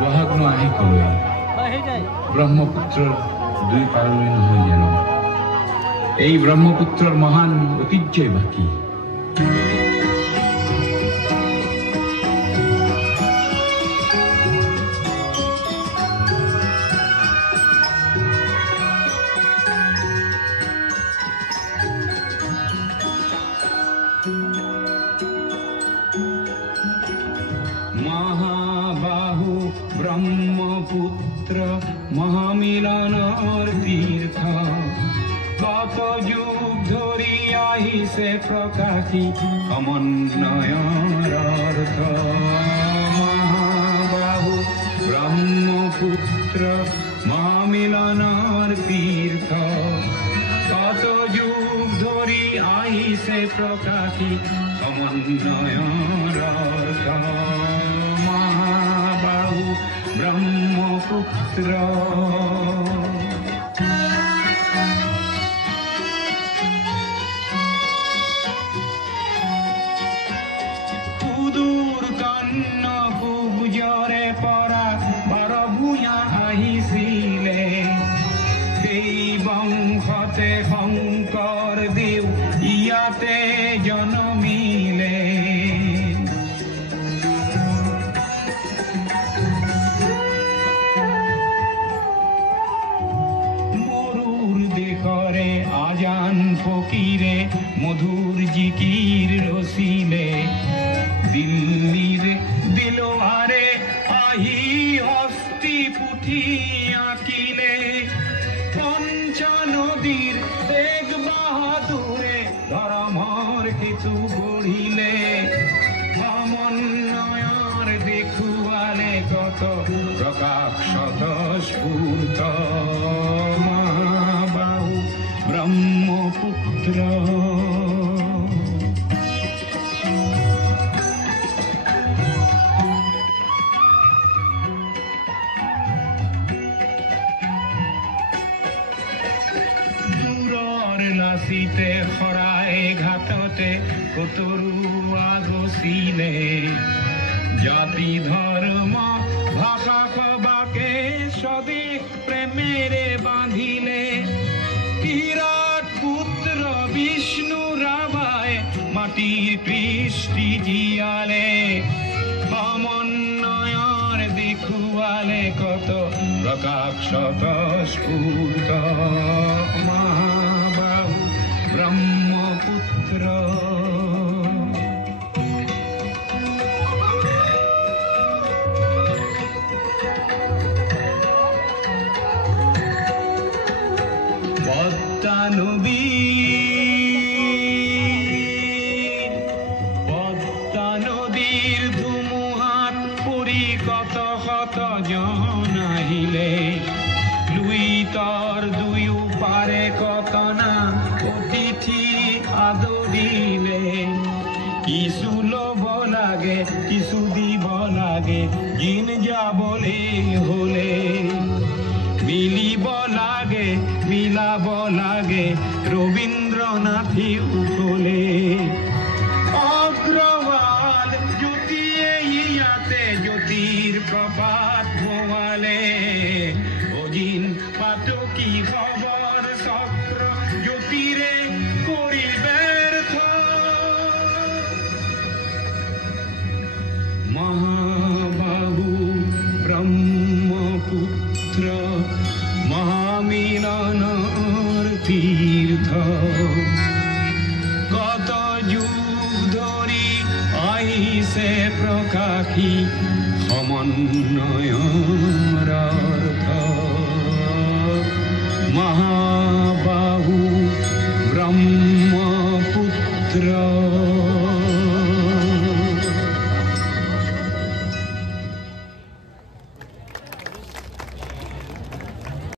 বহাগ ন আহি কলৈ ব্ৰহ্মপুত্ৰৰ দুই পাৰলৈ নহয় জানো এই ব্ৰহ্মপুত্ৰৰ মহান ঐতিহ্যই বাকী মহাবাহু ব্ৰহ্মপুত্ৰ মহামিলনৰ তীৰ্থ কত যুগ ধৰি আহিছে প্ৰকাশী সমন্বয়ৰ অৰ্থ মহাবাহু ব্ৰহ্মপুত্ৰ মহামিলনৰ তীৰ্থ কত যুগ ধৰি আহিছে প্ৰকাশী সমন্বয়ৰ অৰ্থ মহাবাহু ব্ৰহ্মপুত্ৰ সুদূৰ কন্যকুব্জৰে পৰা বাৰভূঞা আহিছিলে সেই বংশতে শংকৰদেৱ ইয়াতে জনমিলে আজান ফকিরে মধুর জিকির রসিলে দিল্লির দিলওয়ারে আহি হস্তি পুঠি আঁকিলে পঞ্চা নদীর এক বাহাদুরে ধর্মর কিছু গড়িলে সমন্বয়ৰ দেখুৱালে কত প্ৰকাশত স্ফূৰ্ত ব্ৰহ্মপুত্ৰ দূৰৰ লাচিতে শৰাই ঘাটতে কতৰুৱা গছিলে জাতি ধৰ্ম ভাষা সবাকে স্বদেশ প্ৰেমেৰে বান্ধিলে বিৰাট পুত্ৰ বিষ্ণু ৰাভায় মাটিৰ কৃষ্টি জিয়ালে সমন্বয়ৰ দেখুৱালে কত প্ৰকাশত স্ফূৰ্ত মহাবাহু ব্ৰহ্মপুত্ৰ পদ্মা নদীৰ ধুমুহাত পৰি কত শত জন আহিলে লুইতৰ দুয়ো পাৰে কত না অতিথি আদৰিলে কিছু ল'ব লাগে কিছু দিব লাগে দিন যাবলে হলে মিলিব লাগে মিলাব লাগে রবীন্দ্রনাথেও বলে অগ্ৰৱাল জ্যোতিয়ে ইয়াতে জ্যোতিৰ প্ৰভাত ভোৱালে অজিন পাতকী খবৰ চক্ৰ জ্যোতিৰে কৰি ব্যৰ্থ মহাবাহু ব্ৰহ্মপুত্ৰ মহামিলনৰ তীৰ্থ কত যুগ ধৰি আহিছে প্ৰকাশী সমন্বয়ৰ